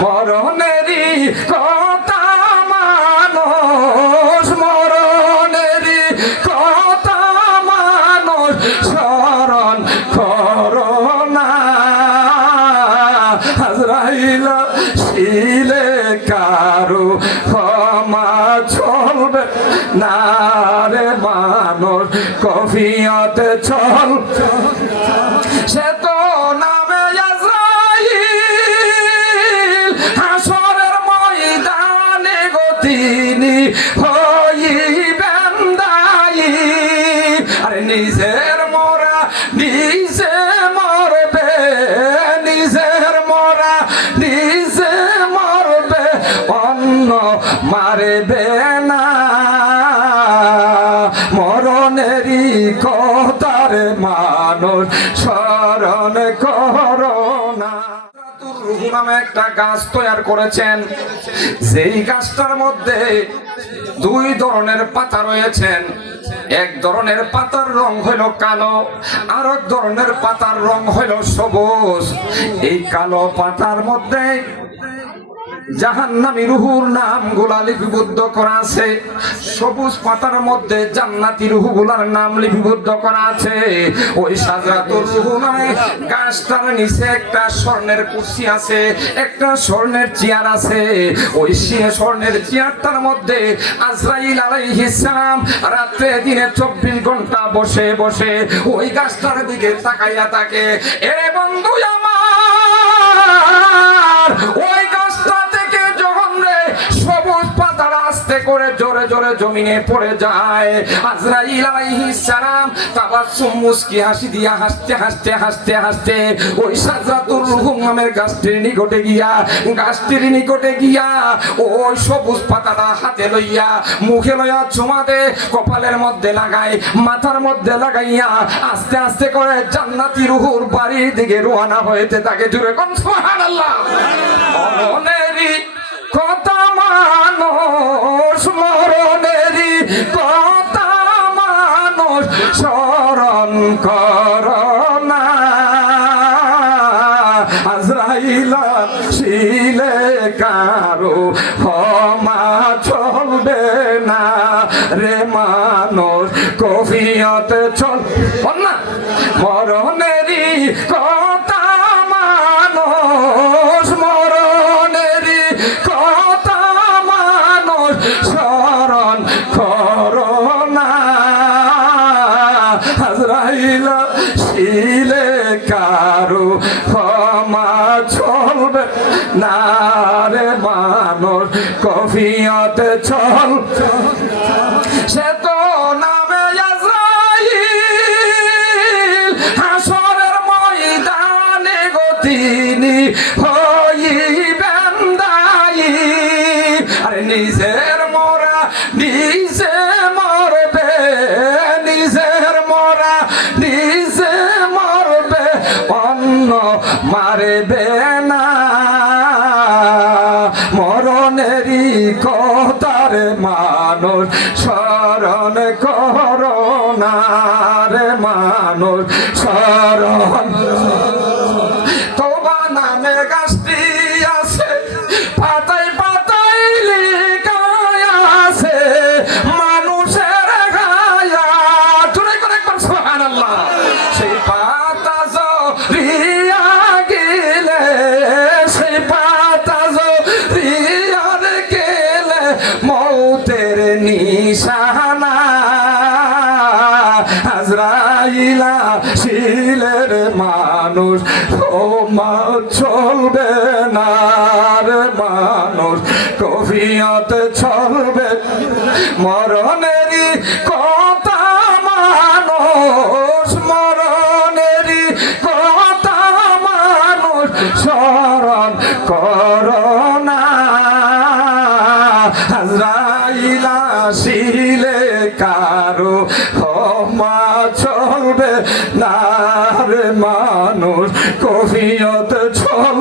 মরণেরই কথা মানুষ, মরণেরই কথা মানুষ স্মরণ করো না। আজরাইল শিলে কারো ক্ষমা চলবে না রে মানুষ, কফিয়তে চল সে তো নামে আজরাইল হাসরের ময়দানে গো তিনি হইবেন দায়ী। আরে নিজের মরা নিজে মরবে, নিজের মরা নিজে মরবে, অন্য মারবে না। মরণেরই কথার মানুষ স্মরণ করো না। রুহু নামে একটা গাছ তৈরি করেছেন, যেই গাছটার মধ্যে দুই ধরনের পাতা রয়েছেন। এক ধরনের পাতার রং হইল কালো, আর এক ধরনের পাতার রং হইল সবুজ। এই কালো পাতার মধ্যে জাহান্নামী রুহুর নামগুলা লিপিবদ্ধ করা আছে, সবুজ পাতার মধ্যে জান্নাতি রুহুগুলার নাম লিপিবদ্ধ করা আছে। ওই সাজরাতুর রুহু নামে গাছটার নিচে একটা স্বর্ণের কুরসি আছে, একটা স্বর্ণের চেয়ার আছে। ওই স্বর্ণের চেয়ারটার মধ্যে আজরাইল আলাইহিস সালাম রাতে দিনে 24 ঘন্টা বসে বসে ওই গাছটার দিকে তাকাইয়া থাকে। এ বন্ধু আমার, ওই গাছটা থেকে যখন রে সবুজ পাতা আস্তে করে জোরে জোরে জমিনে পড়ে যায়, আজরাইল আলাইহিস সালাম তাবাসসুম মুস্কি হাসি দিয়া হাসতে হাসতে হাসতে হাসতে ওই সাজরাতুর রুহু নামের গাছটির নিকটে গিয়া ওই সবুজ পাতাটা হাতে লইয়া মুখে লইয়া চুমা দে, কপালের মধ্যে লাগায়, মাথার মধ্যে লাগাইয়া আস্তে আস্তে করে জান্নাতি রুহুর বাড়ির দিকে রওনা হইতে থাকে। জুড়ে কোন সুবহানাল্লাহ। মরণেরই কথা মানুষ, মরণেরই কথা মানুষ স্মরণ করো না। আজরাইল শিলে কারো ক্ষমা চলবে না রে মানুষ, কফিয়তে চল না। মরণেরই কথা মানুষ, মরণেরই কথা মানুষ স্মরণ করো না। আজরাইল শিলে কারো ক্ষমা চলবে না রে মানুষ, কফিয়তে চল সে তো নামে আজরাইল হাসরের ময়দানে গো তিনি হইবেন দায়ী। আরে নিজের মরা নিজে মরবে, নিজের মরা নিজে মরবে, অন্য মারবে না। মরণেরই কথার মানুষ স্মরণ করো না রে মানুষ, স্মরণ। তোবা নামে গাছটি আছে, পাতায় পাতায় লেখা আছে মানুষের গায়া। জোরে করে একবার সুবহানাল্লাহ। সেই পাতা জড়িয়া গেলে, সেই পাতা জড়িয়া গেলে মৌতের নিশানা। আজরাইল শিলের মানুষ ক্ষমা চলবে না রে মানুষ, কফিয়তে চলবে। মরণেরই কথা মানুষ, মরণেরই কথা মানুষ স্মরণ করো না। আজরাইল শিলে কারো ক্ষমা চলবে না রে মানুষ, কফিয়তে চল।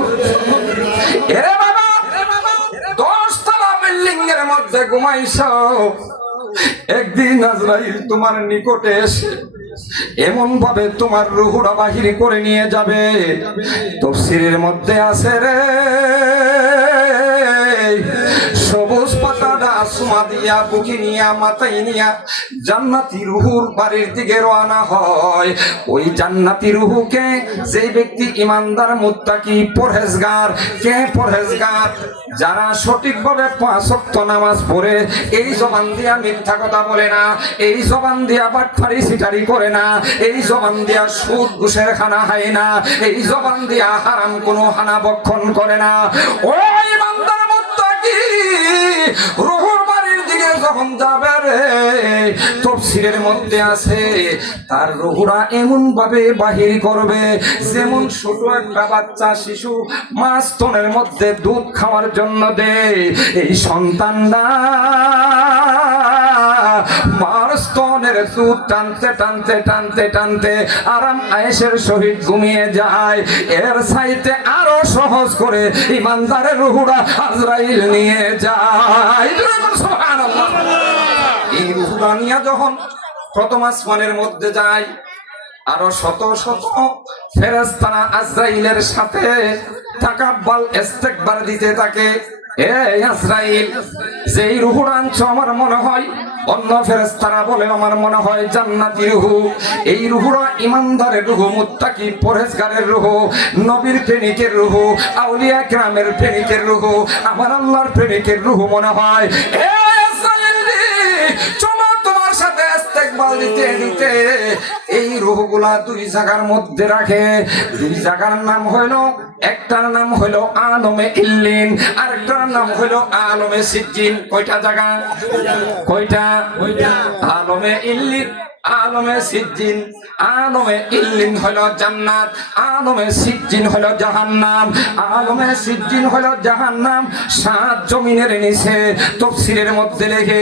এরে বাবা, 10 তলা বিল্ডিং এর মধ্যে ঘুমাইছো, একদিন আজরাইল তোমার নিকটে এসে এমন ভাবে তোমার রুহুটা বাহির করে নিয়ে যাবে। তাফসীরের মধ্যে আছে রে, সবুজ পাতাটা সুমা দিয়া বুকে নিয়া মাথায় নিয়া জান্নাতি রুহুর বাড়ির দিকে রওনা হয়। ওই জান্নাতি রুহুকে যে ব্যক্তি ইমানদার, মুত্তাকি, পরহেজগার, কে পরহেজগার, যারা সঠিকভাবে 5 ওয়াক্ত নামাজ পড়ে, এই জবান দিয়া মিথ্যা কথা বলে না, এই জবান দিয়া বাটপারি সিটারি করে না, এই জবান দিয়া সুদ ঘুষের খানা খায় না, এই জবান দিয়া হারাম কোনো হানা বক্ষণ করে না, ওই ইমানদার মুত্তাকি রুহুর বাড়ির দিকে যখন যাবে রে, তাফসীরের মধ্যে আছে তার রুহুরা এমন ভাবে বাহির করবে যেমন ছোট একটা বাচ্চা শিশু মা স্তনের মধ্যে দুধ খাওয়ার জন্য দেয়। এই সন্তানরা মার স্তনের দুধ টানতে টানতে টানতে টানতে আরাম আয়েশের সহিত ঘুমিয়ে যায়। এর চাইতে আরো সহজ করে ইমানদারের রুহুরা আজরাইল নিয়ে যায়। সুবহানাল্লাহ। এই রুহুরা নিয়ে যখন প্রথম আসমানের মধ্যে যায়, আরো শত শত ফেরেশতারা আজরাইলের সাথে তাকাব্বাল ইস্তিগফার দিতে থাকে। এই আজরাইল, যেই রুহুটা আনছো আমার মনে হয় অন্য ফেরেশতারা বলে আমার মনে হয় জান্নাতি রুহু। এই রুহুরা ইমানদারের রুহু, মুত্তাকি পরহেজগারের রুহু, নবীর প্রেমিকের রুহু, আউলিয়া কিরামের প্রেমিকের রুহু, আমার আল্লাহর প্রেমিকের রুহু মনে হয়। এই আজরাইল রে, চলো তোমার সাথে ইস্তিগফার দিতে দিতে এই রুহগুলা দুই জায়গার মধ্যে রাখে। দুই জায়গার নাম হইল, একটার নাম হইল আলমে ইল্লিন, আরেকটার নাম হইল আলমে সিজ্জিন। কয়টা জায়গা? কয়টা? আলমে ইল্লিন, আলমে সিজ্জিন। আলমে ইল্লিন হলো জান্নাত, আলমে সিজ্জিন হলো জাহান্নাম। আলমে সিজ্জিন হলো জাহান্নাম 7 জমিনের নিচে। তাফসীরের মধ্যে লেখে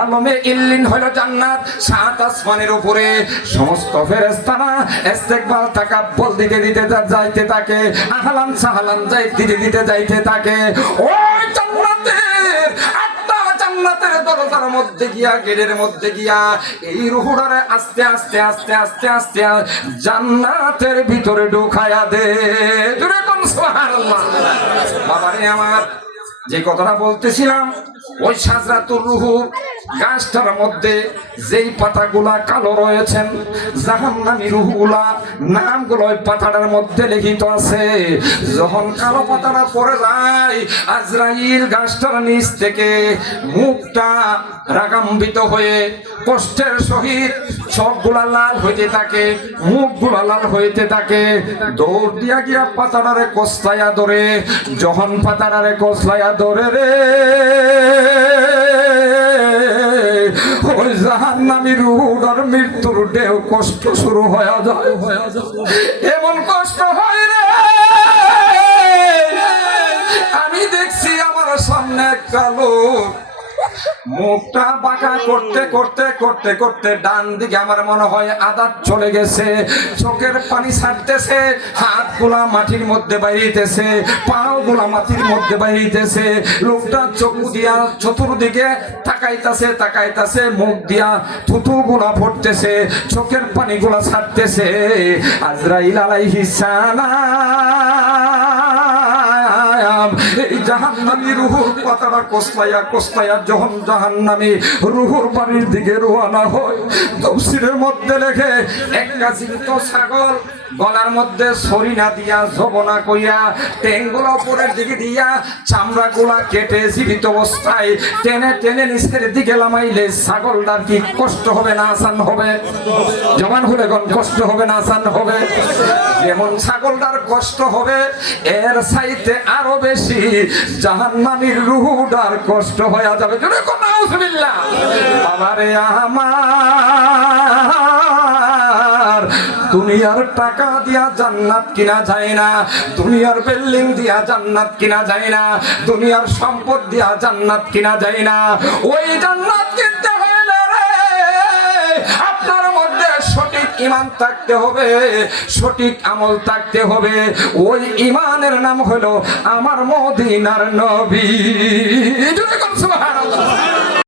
আলমে ইল্লিন হলো জান্নাত 7 আসমানের উপরে। সমস্ত ফেরেশতারা ইস্তিগফার তাকাব্বুল দিতে দিতে যাইতে থাকে, আহলান সাহলান দিতে দিতে যাইতে থাকে। ওই জান্নাতের জান্নাতের দরজার মধ্যে গিয়া, গেটের মধ্যে গিয়া এই রুহুটারে আস্তে আস্তে আস্তে আস্তে আস্তে জান্নাতের ভিতরে ঢুকায়া দে। জোরে কোন সুবহানাল্লাহ। বাবারে আমার, যে কথাটা বলতেছিলাম, ওই সাজরাতুর রুহু গাছটার মধ্যে যেই পাতাগুলা কালো রয়েছেন, জাহান্নামী রুহগুলা নামগুলো ওই পাতাটার মধ্যে লিখিত আছে। যখন কালো পাতাটা পড়ে যায়, আজরাইল গাছটার নিচ থেকে মুখটা রাগাম্বিত হয়ে কষ্টের সহিত চোখগুলা লাল হইতে থাকে, মুখগুলা লাল হইতে থাকে। দৌড় দিয়া গিয়া পাতাটারে কসলাইয়া ধরে। যখন পাতাটারে কসলাইয়া ধরে রে, ওই জাহান্নামী রুহুর মৃত্যুর ঢেউ কষ্ট শুরু হয়ে যায়। এমন কষ্ট হয় রে, আমি দেখছি আমার সামনে একটা লোক মুখটা বাঁকা করতে করতে করতে করতে ডান দিকে আমার মনে হয় আদাত চলে গেছে, চোখের পানি ছাড়তেছে, হাতগুলা মাটির মধ্যে বাইরেতেছে, পাগুলা মাটির মধ্যে বাইরেতেছে। লোকটা চকু দিয়া চতুর্দিকে তাকাইতাছে তাকাইতাছে, মুখ দিয়া থুথুগুলা পড়তেছে, চোখের পানিগুলা ছাড়তেছে। আজরাইল আলাইহিস সালাম এই জাহান্নামী রুহুর পাতাটা কসলাইয়া কসলাইয়া যখন জাহান্নামী রুহুর বাড়ির দিকে রওনা হয়, তাফসীরের মধ্যে লেখে একটা জীবিত ছাগল গলার মধ্যে সরিনা দিয়া জবনা কইয়া টেঙ্গুলো উপরের দিকে দিয়া চামড়াগুলা কেটে জীবিত অবস্থায় টেনে টেনে নিচের দিকে লামাইলে ছাগলটার কি কষ্ট হবে না আসান হবে? জবান হলে কোন কষ্ট হবে না আসান হবে? যেমন ছাগলটার কষ্ট হবে, এর চাইতে আরো বেশি জাহান্নামীর রুহুটার কষ্ট হয়ে যাবে। জোরে কোন নাউজুবিল্লাহ। বাবারে আমার, দুনিয়ার টাকা দিয়া জান্নাত কিনা যায় না, দুনিয়ার বিল্ডিং দিয়া জান্নাত কিনা যায় না, দুনিয়ার সম্পদ দিয়া জান্নাত কিনা যায় না। ওই জান্নাত কিনতে হইলে রে আপনার মধ্যে সঠিক ঈমান থাকতে হবে, সঠিক আমল থাকতে হবে। ওই ঈমানের নাম হলো আমার মদিনার নবী। সুবহানাল্লাহ।